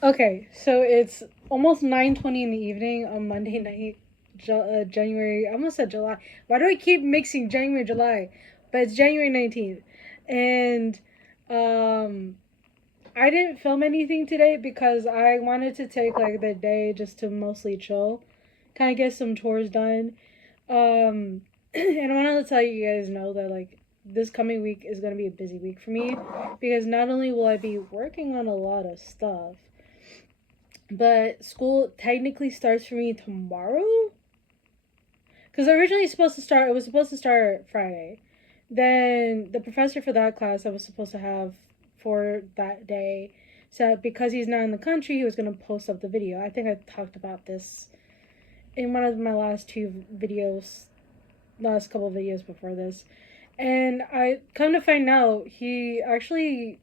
Okay, so it's almost 9:20 in the evening on Monday night, January. I almost said July. Why do I keep mixing January July? But it's January 19th, and um, I didn't film anything today because I wanted to take like the day just to mostly chill, kind of get some chores done. And I wanted to tell you guys know that like this coming week is gonna be a busy week for me because not only will I be working on a lot of stuff, but school technically starts for me tomorrow. Because originally it was supposed to start Friday. Then the professor for that class I was supposed to have for that day said because he's not in the country, he was going to post up the video. I think I talked about this in one of my last two videos, last couple videos before this. And I come to find out, he actually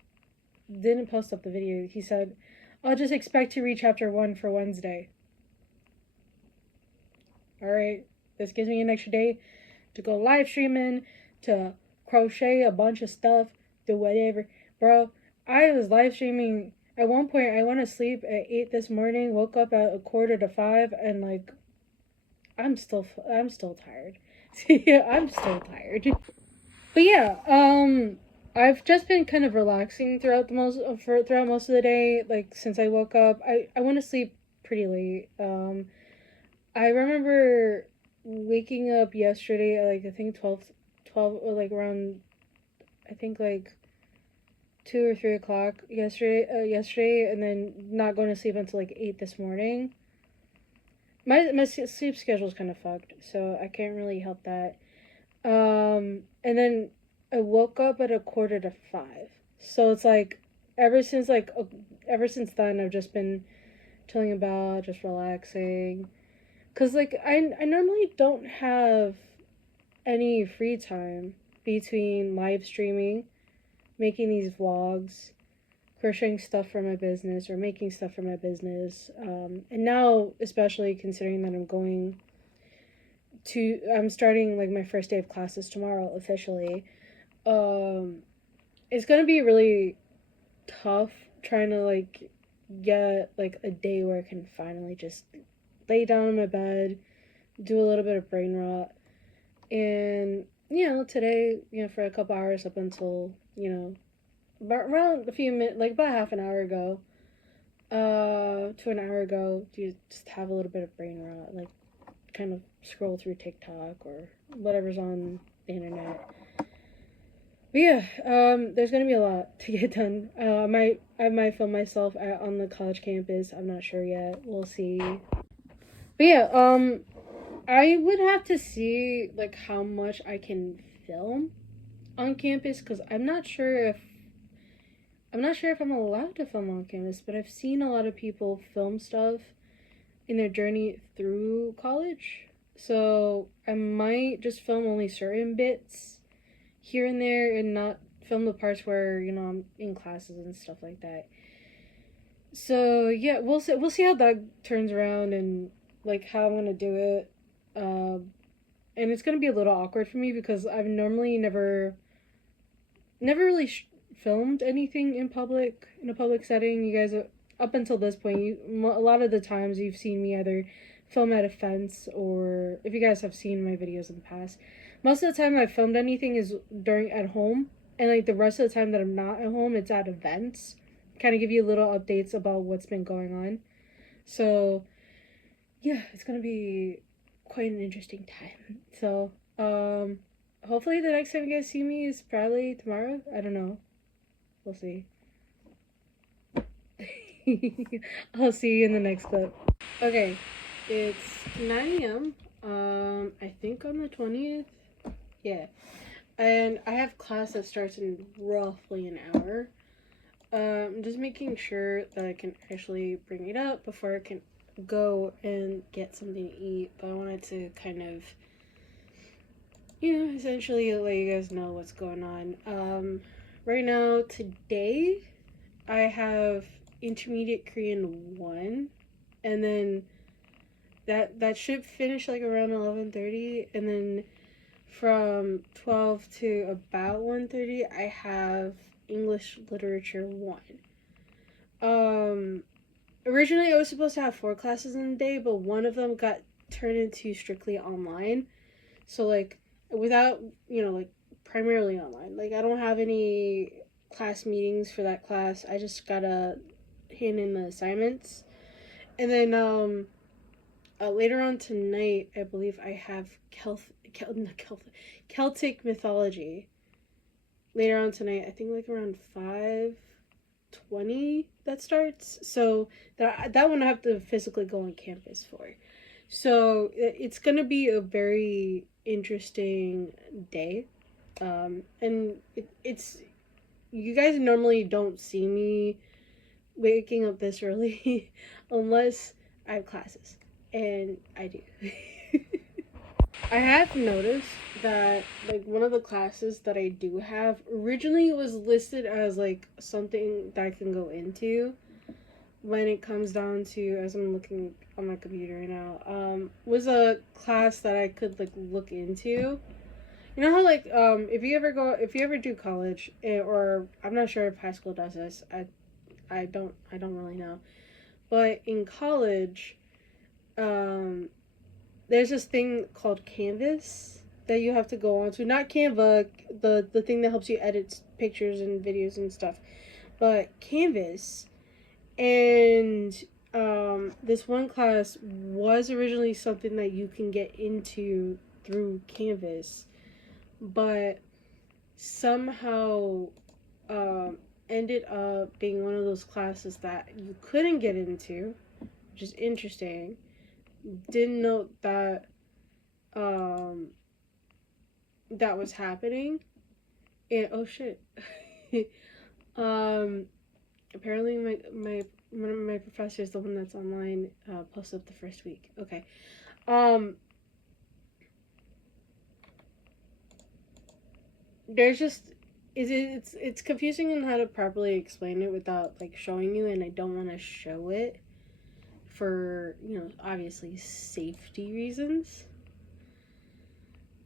didn't post up the video. He said, I'll just expect to read chapter one for Wednesday. All right, this gives me an extra day to go live streaming, to crochet a bunch of stuff, do whatever. Bro, I was live streaming. At one point, I went to sleep at 8 this morning, woke up at a quarter to 5, and like, I'm still tired. Yeah, I'm still tired. But yeah, I've just been kind of relaxing throughout most of the day. Like since I woke up, I went to sleep pretty late. I remember waking up yesterday at like I think 12 or like around I think like 2 or 3 o'clock yesterday, and then not going to sleep until like 8 this morning. My sleep schedule is kind of fucked, so I can't really help that. And then I woke up at a quarter to 5, so it's like ever since like ever since then I've just been chilling about, just relaxing. Cause like I normally don't have any free time between live streaming, making these vlogs, crocheting stuff for my business or making stuff for my business. And now, especially considering that I'm starting like my first day of classes tomorrow officially. Um, it's gonna be really tough trying to like get like a day where I can finally just lay down in my bed, do a little bit of brain rot, and today, for a couple hours up until about around a few minutes, like about half an hour ago, to an hour ago, you just have a little bit of brain rot, like kind of scroll through TikTok or whatever's on the internet. But yeah, there's gonna be a lot to get done. I might film myself on the college campus. I'm not sure yet. We'll see. But yeah, I would have to see like how much I can film on campus because I'm not sure if I'm allowed to film on campus, but I've seen a lot of people film stuff in their journey through college. So I might just film only certain bits here and there and not film the parts where, I'm in classes and stuff like that. So yeah, we'll see how that turns around and like how I'm gonna do it. And it's gonna be a little awkward for me because I've normally never really filmed anything in a public setting. You guys, up until this point, a lot of the times you've seen me either film at a fence or if you guys have seen my videos in the past, most of the time I've filmed anything is during at home, and like the rest of the time that I'm not at home, it's at events. Kind of give you little updates about what's been going on. So yeah, it's gonna be quite an interesting time. So hopefully the next time you guys see me is probably tomorrow. I don't know. We'll see. I'll see you in the next clip. Okay, it's 9 a.m. I think on the 20th. Yeah. And I have class that starts in roughly an hour. I'm just making sure that I can actually bring it up before I can go and get something to eat. But I wanted to kind of, essentially let you guys know what's going on. Right now, today, I have intermediate Korean 1, and then that should finish like around 11:30, and then from 12 to about 1:30 I have English literature 1. originally I was supposed to have 4 classes in a day, but one of them got turned into strictly online. So like without, like primarily online. Like I don't have any class meetings for that class. I just gotta hand in the assignments. And then later on tonight, I believe I have Celtic mythology. Later on tonight, I think like around 5:20 that starts. So that one I have to physically go on campus for. So it's gonna be a very interesting day, and it's you guys normally don't see me waking up this early unless I have classes, and I do. I have noticed that like one of the classes that I do have originally was listed as like something that I can go into when it comes down to, as I'm looking on my computer right now, was a class that I could like look into. You know how like if you ever do college, or I'm not sure if high school does this. I don't really know. But in college, um there's this thing called Canvas that you have to go on to. Not Canva, the thing that helps you edit pictures and videos and stuff, but Canvas. And this one class was originally something that you can get into through Canvas, but somehow ended up being one of those classes that you couldn't get into, which is interesting. Didn't know that um, that was happening. And oh shit. um, Apparently my one of my professors, the one that's online, posted up the first week. Okay. Um, there's just it's confusing on how to properly explain it without like showing you, and I don't want to show it for obviously safety reasons.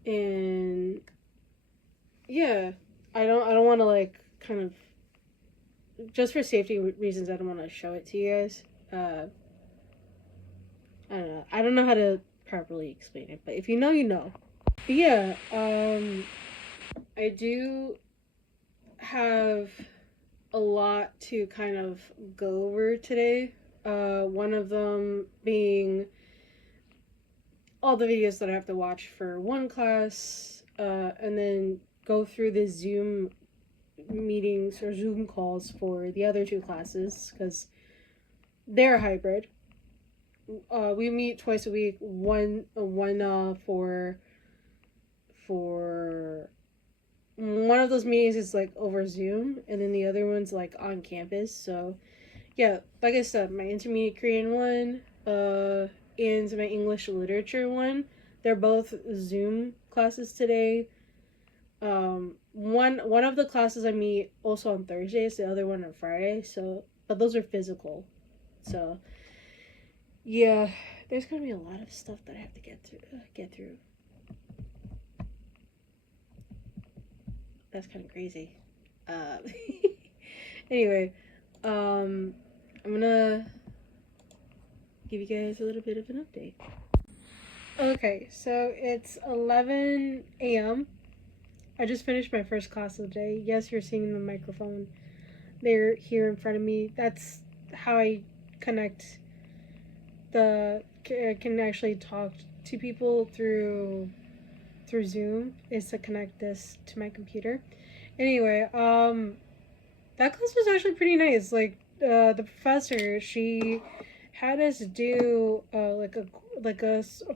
And yeah, I don't want to like kind of just for safety reasons. I don't want to show it to you guys. I don't know. I don't know how to properly explain it, but if you know, you know. But yeah, I do have a lot to kind of go over today. One of them being all the videos that I have to watch for one class, and then go through the Zoom meetings or Zoom calls for the other 2 classes because they're hybrid. We meet twice a week. One for one of those meetings is like over Zoom, and then the other one's like on campus. So yeah, like I said, my intermediate Korean one, and my English literature one, they're both Zoom classes today. One of the classes I meet also on Thursdays, the other one on Friday. So, but those are physical. So yeah, there's gonna be a lot of stuff that I have to get through. That's kind of crazy. Uh, anyway, I'm gonna give you guys a little bit of an update. Okay, so it's 11 a.m. I just finished my first class of the day. Yes, you're seeing the microphone. They're here in front of me. That's how I connect can actually talk to people through Zoom, is to connect this to my computer. Anyway, that class was actually pretty nice. Like the professor, she had us do like a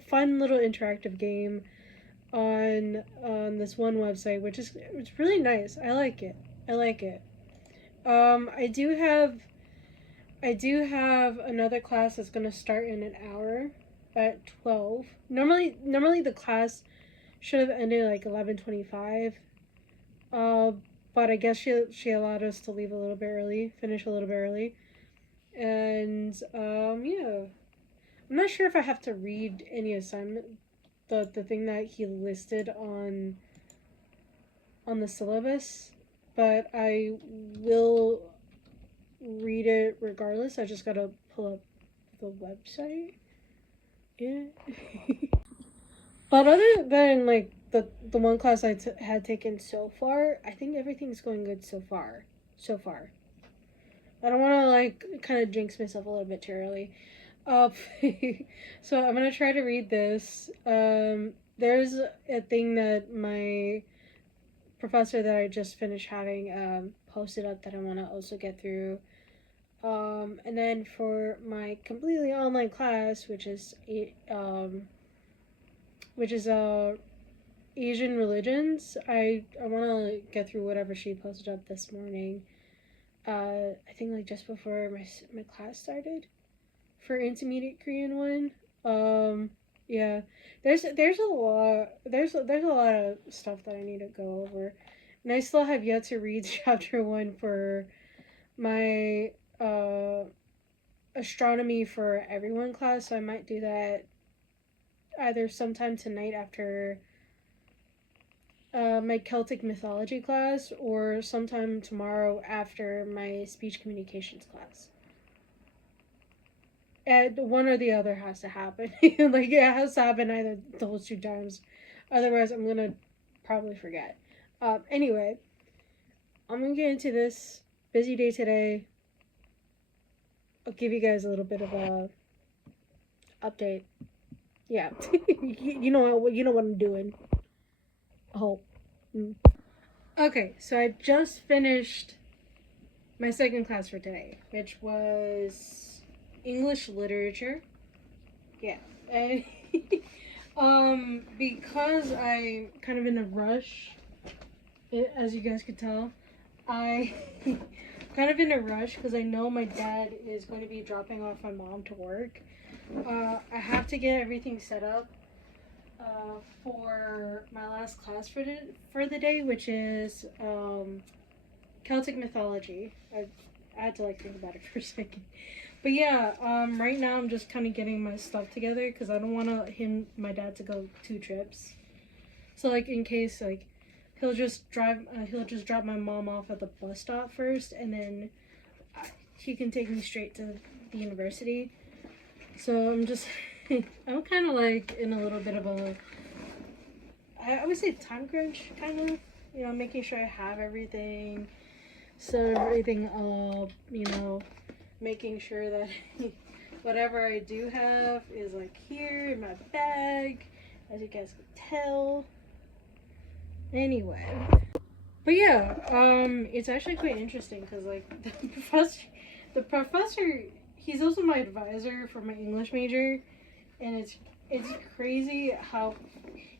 fun little interactive game on this one website, which is it's really nice. I like it. I like it. I do have another class that's gonna start in an hour at 12. Normally the class should have ended like 11:25. Uh, but I guess she allowed us to leave a little bit early, finish a little bit early, and yeah, I'm not sure if I have to read any assignment, the thing that he listed on the syllabus, but I will read it regardless. I just gotta pull up the website. Yeah. But other than like the one class I had taken so far, I think everything's going good so far. So far. I don't want to like kind of jinx myself a little bit too early. Uh, so I'm gonna try to read this. There's a thing that my professor that I just finished having posted up that I want to also get through. And then for my completely online class, which is Asian religions, I want to get through whatever she posted up this morning. I think like just before my class started for intermediate Korean one. Yeah, there's a lot of stuff that I need to go over, and I still have yet to read chapter one for my astronomy for everyone class. So I might do that either sometime tonight after my Celtic mythology class or sometime tomorrow after my speech communications class. And one or the other has to happen. Like it has to happen either those two times. Otherwise, I'm gonna probably forget. Anyway, I'm gonna get into this busy day today. I'll give you guys a little bit of a update. Yeah, you know what I'm doing. I hope. Okay, so I just finished my second class for today, which was English literature. Yeah, and because I'm kind of in a rush, as you guys could tell, I kind of in a rush because I know my dad is going to be dropping off my mom to work. I have to get everything set up for my last class for the day, which is Celtic mythology. I had to like think about it for a second. But yeah, right now I'm just kind of getting my stuff together because I don't want my dad to go 2 trips. So like in case like he'll just drop my mom off at the bus stop first, and then he can take me straight to the university. So I'm just I'm kind of like in a little bit of a I would say time crunch kind of, you know, making sure I have everything, set everything up, you know, making sure that whatever I do have is like here in my bag, as you guys can tell. Anyway, but yeah, it's actually quite interesting because like the professor, he's also my advisor for my English major, and it's crazy how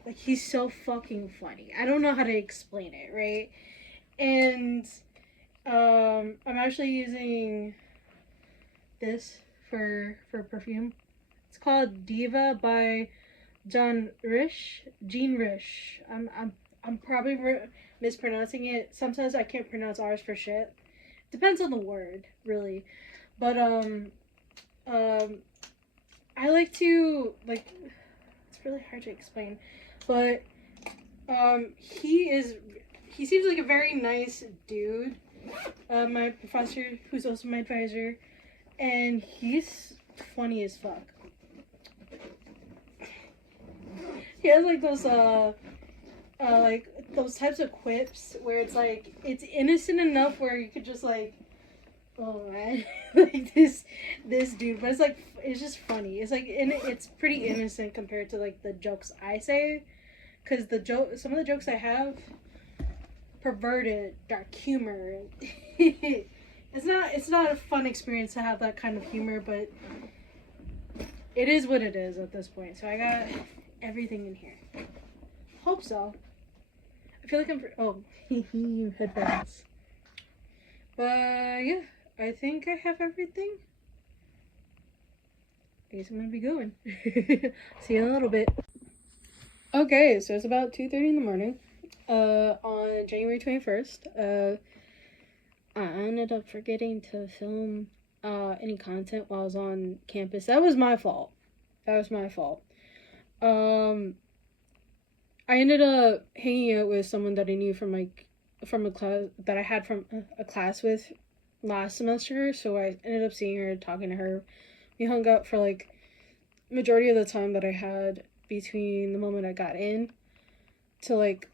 like he's so fucking funny. I don't know how to explain it, right? And I'm actually using this for perfume. It's called Diva by Jean Riche. I'm probably mispronouncing it. Sometimes I can't pronounce ours for shit. Depends on the word, really. But I like to like. It's really hard to explain, but he seems like a very nice dude. My professor, who's also my advisor, and he's funny as fuck. He has like those types of quips where it's like it's innocent enough where you could just like, oh man, like this dude, but it's just funny. It's like it's pretty innocent compared to like the jokes I say, because some of the jokes I have perverted, dark humor. It's not a fun experience to have that kind of humor, but it is what it is at this point. So I got everything in here. Hope so. I feel like headphones. But yeah, I think I have everything. I guess I'm gonna be going. See you in a little bit. Okay, so it's about 2:30 in the morning. On January 21st. I ended up forgetting to film any content while I was on campus. That was my fault. I ended up hanging out with someone that I knew from a class that I had from a class with last semester, so I ended up seeing her, talking to her. We hung out for like majority of the time that I had between the moment I got in to like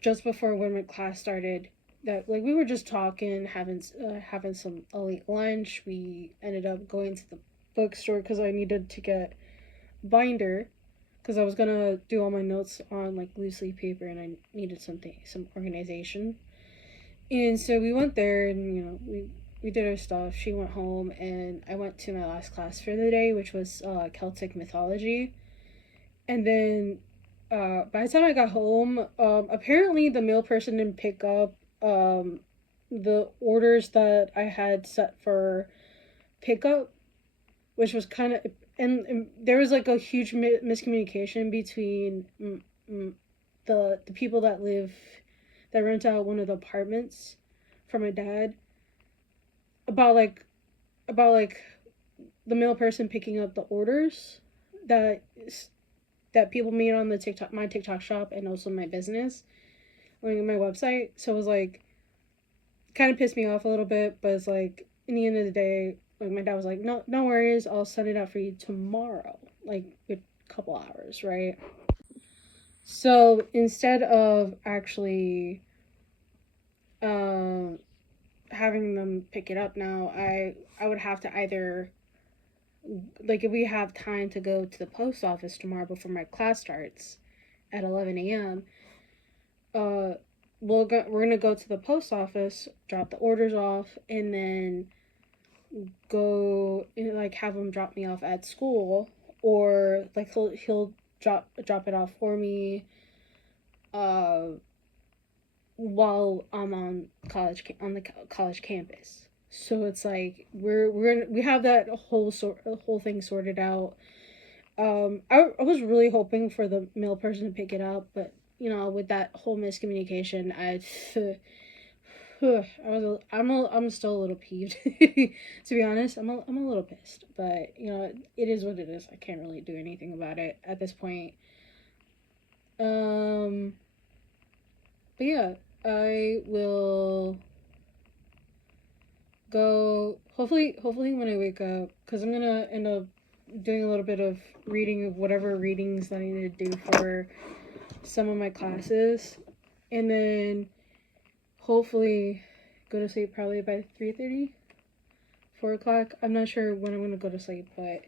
just before when my class started. That like we were just talking, having some late lunch. We ended up going to the bookstore because I needed to get a binder because I was gonna do all my notes on like loose leaf paper and I needed some organization. And so we went there and we did our stuff. She went home and I went to my last class for the day, which was Celtic mythology. And then by the time I got home, apparently the mail person didn't pick up the orders that I had set for pickup, which was kind of, and there was like a huge miscommunication between the people that rent out one of the apartments for my dad about like the mail person picking up the orders that that people made on my TikTok shop and also my business, like my website. So it was like kind of pissed me off a little bit, but it's like in the end of the day, like my dad was like, no worries, I'll send it out for you tomorrow, like a couple hours, right? So instead of actually having them pick it up now, I would have to either, like, if we have time to go to the post office tomorrow before my class starts at 11 a.m., we're gonna go to the post office, drop the orders off, and then go like have him drop me off at school, or like he'll drop it off for me while I'm on the college campus. So it's like we have that whole thing sorted out. I was really hoping for the mail person to pick it up, but with that whole miscommunication, I'm still a little peeved. To be honest, I'm a little pissed, but it is what it is. I can't really do anything about it at this point. But yeah, I will go hopefully when I wake up, because I'm gonna end up doing a little bit of reading of whatever readings that I need to do for some of my classes, and then hopefully go to sleep probably by 3:30, 4 o'clock. I'm not sure when I'm going to go to sleep, but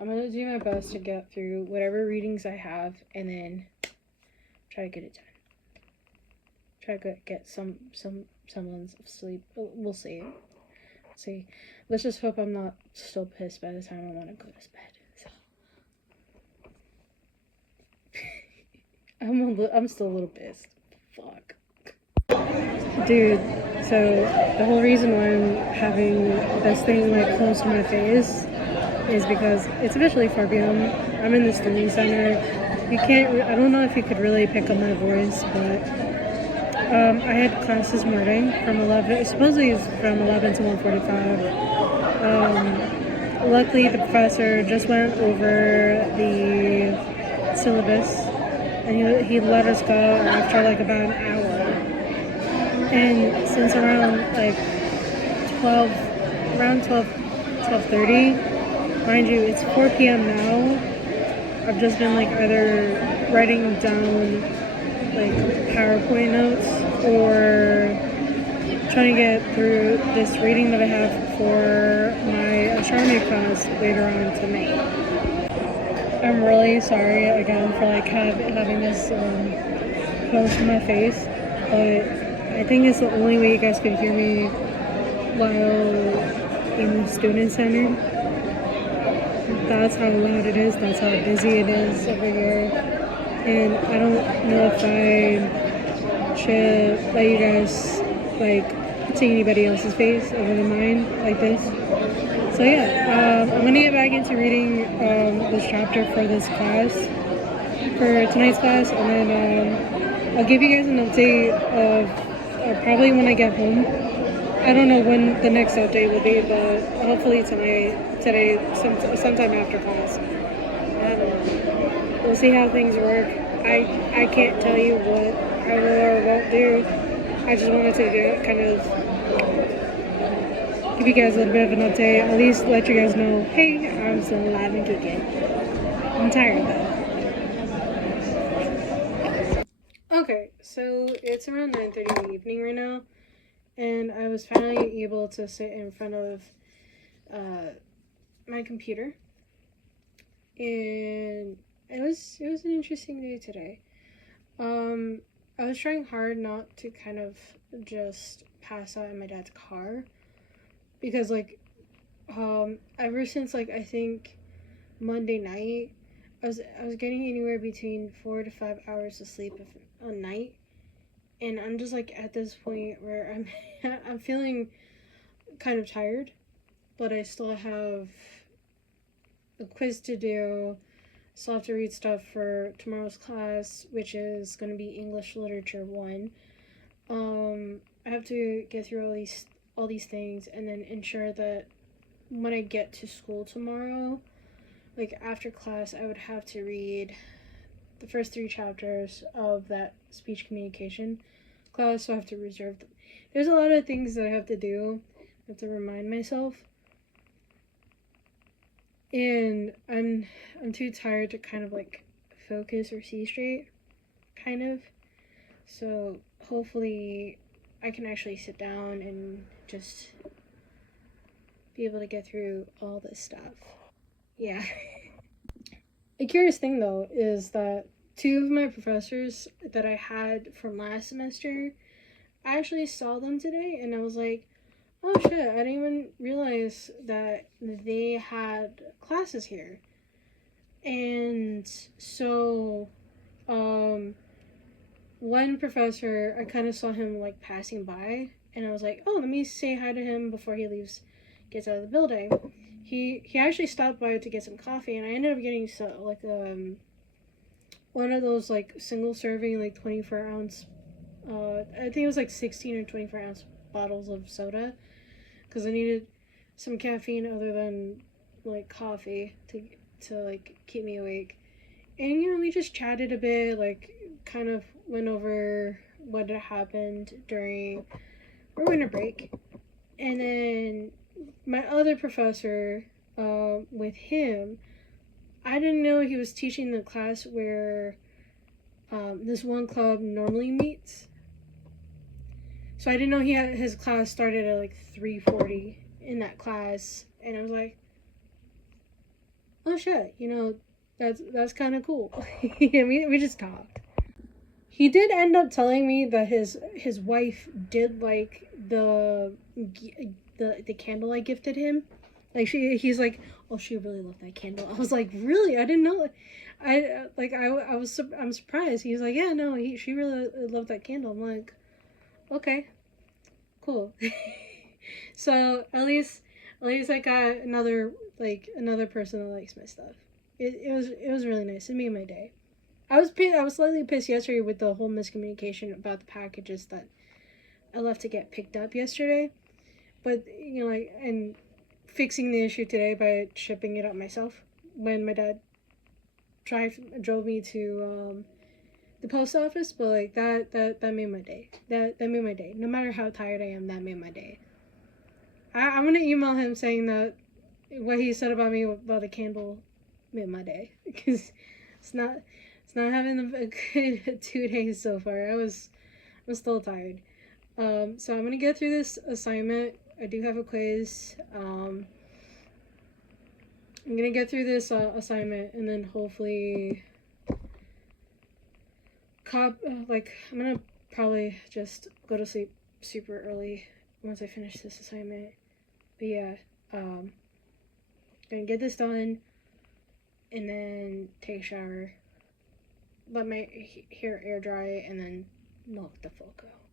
I'm going to do my best to get through whatever readings I have and then try to get it done. Try to get some semblance of sleep. We'll see. Let's just hope I'm not still pissed by the time I want to go to bed. So I'm still a little pissed. Fuck. Dude, so the whole reason why I'm having this thing like close to my face is because it's officially 4 p.m. I'm in the student center. I don't know if you could really pick up my voice, but I had class this morning from 11, supposedly it's from 11 to 1:45. Luckily the professor just went over the syllabus and he let us go after like about an hour. And since around 12:30, mind you, it's 4 p.m. now, I've just been like either writing down like PowerPoint notes or trying to get through this reading that I have for my astronomy class later on tonight. I'm really sorry again for like having this close to my face, but I think it's the only way you guys could hear me while in the student center. That's how loud it is, that's how busy it is over here. And I don't know if I should let you guys like see anybody else's face other than mine like this. So yeah, I'm gonna get back into reading this chapter for this class, for tonight's class, and then I'll give you guys an update of probably when I get home. I don't know when the next update will be, but hopefully today, sometime after class. I don't know. We'll see how things work. I can't tell you what I will or won't do. I just wanted to kind of give you guys a little bit of an update. At least let you guys know, hey, I'm still alive and kicking. I'm tired though. Okay, so it's around 9:30 in the evening right now, and I was finally able to sit in front of my computer, and it was an interesting day today. I was trying hard not to kind of just pass out in my dad's car, because like ever since like I think Monday night, I was getting anywhere between 4 to 5 hours of sleep a night, and I'm just like at this point where I'm feeling kind of tired, but I still have a quiz to do. Still have to read stuff for tomorrow's class, which is going to be English Literature 1. I have to get through all these things and then ensure that when I get to school tomorrow, like after class, I would have to read the first 3 chapters of that speech communication class, so I have to reserve them. There's a lot of things that I have to do. I have to remind myself. And I'm too tired to kind of like focus or see straight, kind of. So hopefully I can actually sit down and just be able to get through all this stuff. Yeah. A curious thing though is that 2 of my professors that I had from last semester, I actually saw them today and I was like, oh shit, I didn't even realize that they had classes here. And so, one professor, I kind of saw him like passing by, and I was like, oh, let me say hi to him before he gets out of the building. He actually stopped by to get some coffee, and I ended up getting one of those like single serving like 24-ounce, I think it was like 16 or 24-ounce bottles of soda, because I needed some caffeine other than like coffee to like keep me awake. And we just chatted a bit, like kind of went over what had happened during our winter break. And then my other professor, with him, I didn't know he was teaching the class where this one club normally meets. So I didn't know his class started at like 3:40 in that class, and I was like, oh shit, that's kind of cool. we just talked. He did end up telling me that his wife did like the candle I gifted him. Like he's like, oh, she really loved that candle. I was like, really? I didn't know. I'm surprised. He's like, yeah, no, she really loved that candle. I'm like, okay, cool. So at least I got another person that likes my stuff. It was really nice. It made my day. I was slightly pissed yesterday with the whole miscommunication about the packages that I left to get picked up yesterday, but and fixing the issue today by shipping it up myself when my dad drove me to the post office. But like that made my day. That made my day. No matter how tired I am, that made my day. I'm gonna email him saying that what he said about me about the candle made my day, because it's not having a good 2 days so far. I'm still tired. So I'm gonna get through this assignment. I do have a quiz. I'm gonna get through this assignment, and then hopefully I'm gonna probably just go to sleep super early once I finish this assignment. But yeah, gonna get this done, and then take a shower, let my hair air dry, and then knock the fuck out.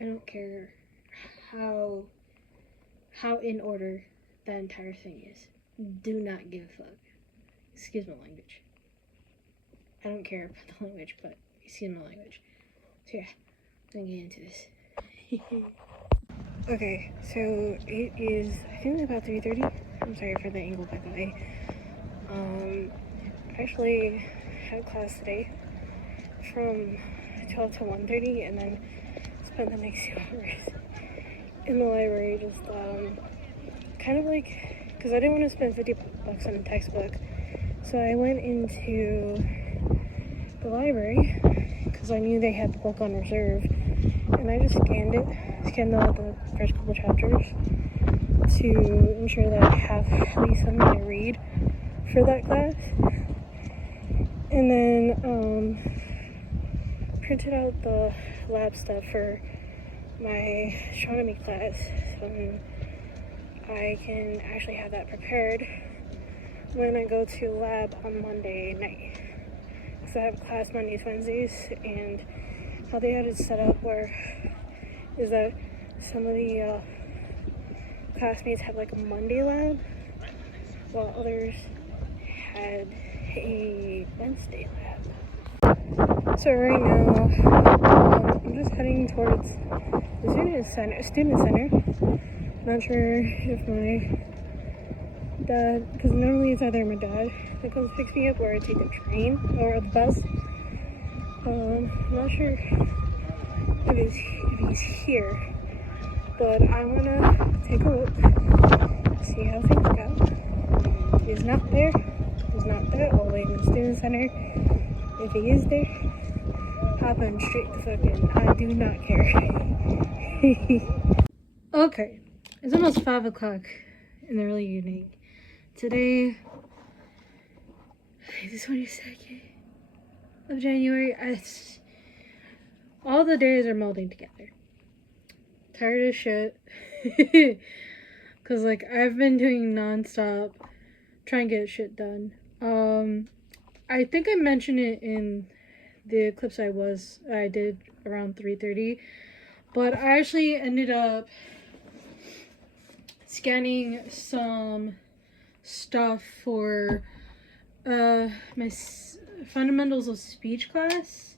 I don't care how in order that entire thing is. Do not give a fuck. Excuse my language. I don't care about the language, but excuse my language. So yeah, I'm gonna get into this. Okay, so it is, I think, about 3:30. I'm sorry for the angle, by the way. I actually had class today from 12 to 1:30, and then spent the next 2 hours in the library, just kind of like, because I didn't want to spend $50 on a textbook, so I went into the library because I knew they had the book on reserve, and I just scanned the first couple chapters to ensure that I have at least something to read for that class, and then printed out the lab stuff for my astronomy class, so I can actually have that prepared when I go to lab on Monday night. So I have class Mondays, Wednesdays, and how they had it set up is that some of the classmates had like a Monday lab, while others had a Wednesday lab. So right now, I'm just heading towards the student center. Not sure if my dad, because normally it's either my dad that comes picks me up or I take the train or the bus. I'm not sure if he's here, but I'm gonna take a look, see how things go. If he's not there, I'll wait in the student center. If he is there, hop on straight to fucking, I do not care. Okay, it's almost 5 o'clock in the early evening. Today, the 22nd of January, all the days are melding together. Tired as shit. Cause like I've been doing nonstop trying to get shit done. I think I mentioned it in the clips I did around 3:30, but I actually ended up scanning some stuff for my fundamentals of speech class,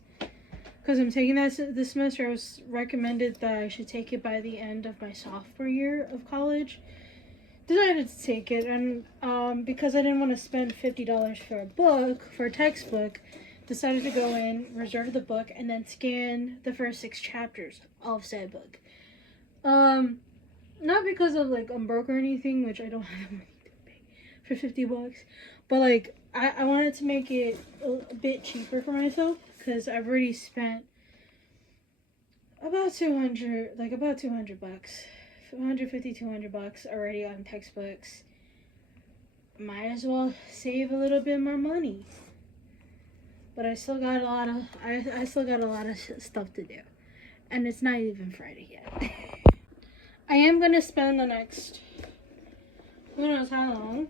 because I'm taking that this semester. I was recommended that I should take it by the end of my sophomore year of college. Decided to take it, and because I didn't want to spend $50 for a textbook, decided to go in, reserve the book, and then scan the first 6 chapters of said book. Not because of like I'm broke or anything, which I don't have money to pay for $50, but like I wanted to make it a bit cheaper for myself, because I've already spent about $200, $250 already on textbooks. Might as well save a little bit more money. But I still got a lot of stuff to do, and it's not even Friday yet. I am gonna spend the next who knows how long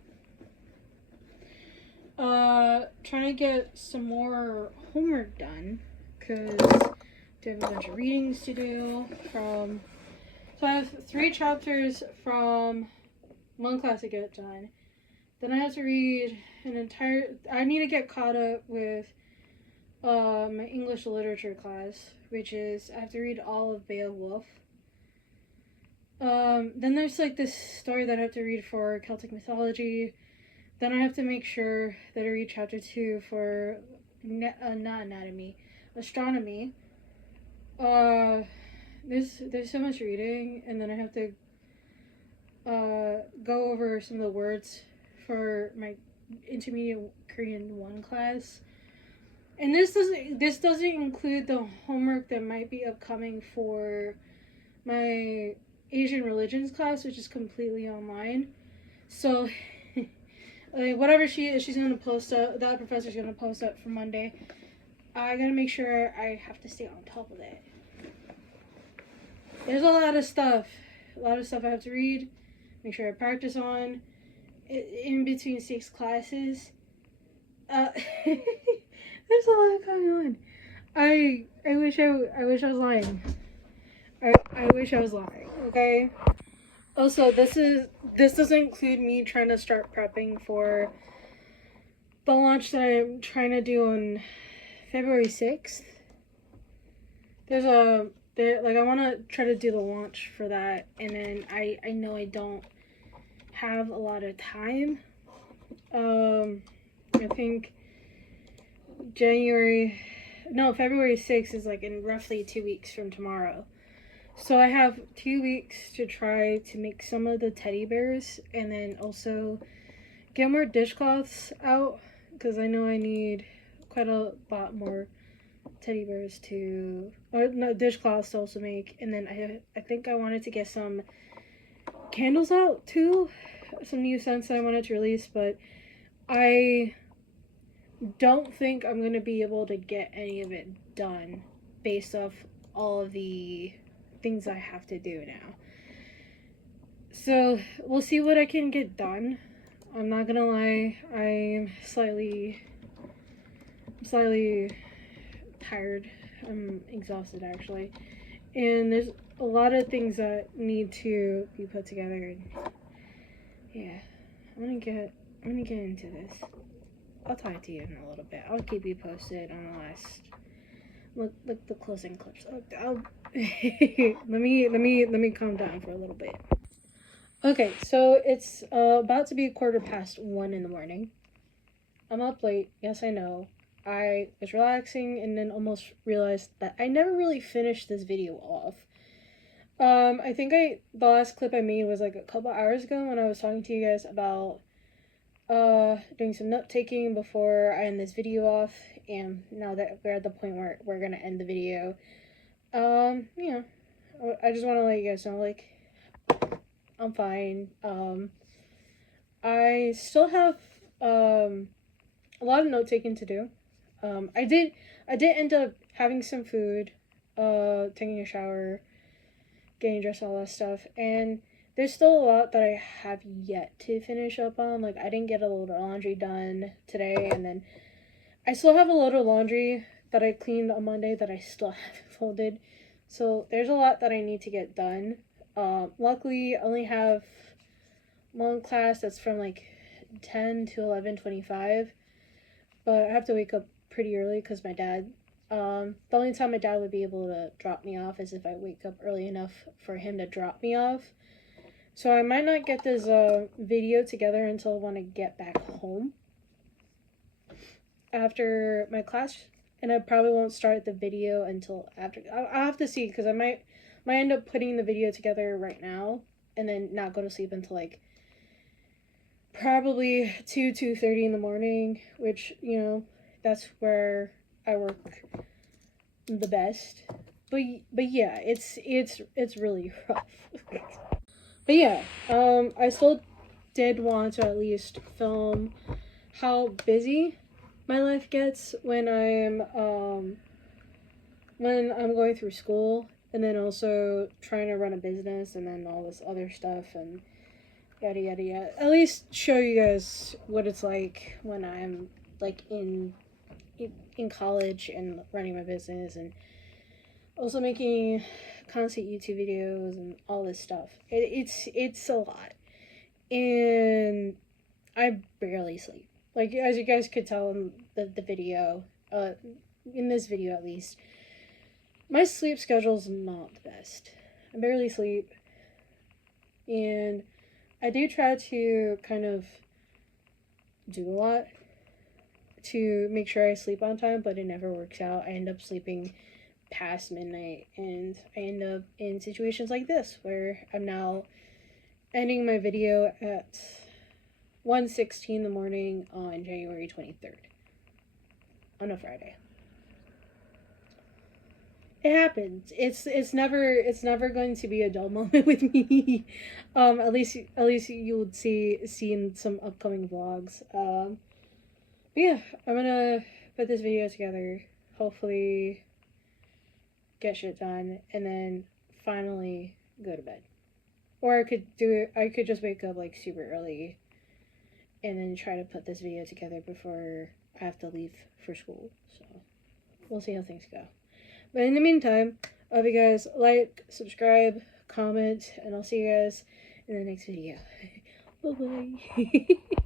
trying to get some more homework done, because I have a bunch of readings to do so I have 3 chapters from one class to get done. Then I have to read I need to get caught up with my English literature class, which is I have to read all of Beowulf. Then there's like this story that I have to read for Celtic mythology. Then I have to make sure that I read chapter 2 for astronomy. There's so much reading, and then I have to go over some of the words for my intermediate Korean 1 class. And this doesn't include the homework that might be upcoming for my Asian religions class, which is completely online. So like whatever she's gonna post up, that professor's gonna post up for Monday, I gotta make sure I have to stay on top of it. There's a lot of stuff I have to read, make sure I practice on in between 6 classes. There's a lot going on. I wish I was lying. I wish I was lying. Okay. Also, this doesn't include me trying to start prepping for the launch that I'm trying to do on February 6th. I want to try to do the launch for that, and then I know I don't have a lot of time. I think February 6th is like in roughly 2 weeks from tomorrow. So I have 2 weeks to try to make some of the teddy bears, and then also get more dishcloths out, because I know I need quite a lot more teddy bears to, or no, dishcloths to also make. And then I think I wanted to get some candles out too, some new scents that I wanted to release, but I don't think I'm gonna be able to get any of it done based off all of the things I have to do now. So we'll see what I can get done. I'm not gonna lie, I'm slightly tired. I'm exhausted actually, and there's a lot of things that need to be put together. And yeah, I'm gonna get into this. I'll talk to you in a little bit. I'll keep you posted on the last look the closing clips. I'll let me calm down for a little bit. Okay, so it's about to be 1:15 in the morning. I'm up late. Yes, I know. I was relaxing and then almost realized that I never really finished this video off. I think the last clip I made was like a couple hours ago when I was talking to you guys about doing some note taking before I end this video off, and now that we're at the point where we're gonna end the video, yeah, I just want to let you guys know, like, I'm fine. I still have a lot of note taking to do. I did end up having some food, taking a shower, getting dressed, all that stuff, and there's still a lot that I have yet to finish up on. Like, I didn't get a load of laundry done today, and then I still have a load of laundry that I cleaned on Monday that I still haven't folded. So there's a lot that I need to get done. Luckily, I only have one class that's from like 10 to 11:25, but I have to wake up pretty early because my dad. The only time my dad would be able to drop me off is if I wake up early enough for him to drop me off. So I might not get this video together until when I get back home after my class, and I probably won't start the video until after. I'll have to see, because I might end up putting the video together right now and then not go to sleep until like probably 2:30 in the morning, which, you know, that's where I work the best. But yeah, it's really rough. But yeah, I still did want to at least film how busy my life gets when I'm going through school, and then also trying to run a business, and then all this other stuff, and yada yada yada. At least show you guys what it's like when I'm like in college and running my business, and also making constant YouTube videos and all this stuff. It's a lot, and I barely sleep. Like, as you guys could tell in the video, in this video at least, my sleep schedule's not the best. I barely sleep, and I do try to kind of do a lot to make sure I sleep on time, but it never works out. I end up sleeping past midnight, and I end up in situations like this where I'm now ending my video at 1:16 in the morning on January 23rd, on a Friday. It happens. It's never going to be a dull moment with me. At least you would see in some upcoming vlogs. But yeah, I'm gonna put this video together. Hopefully, get shit done, and then finally go to bed. Or I could just wake up like super early and then try to put this video together before I have to leave for school. So we'll see how things go. But in the meantime, I hope you guys like, subscribe, comment, and I'll see you guys in the next video. Bye bye.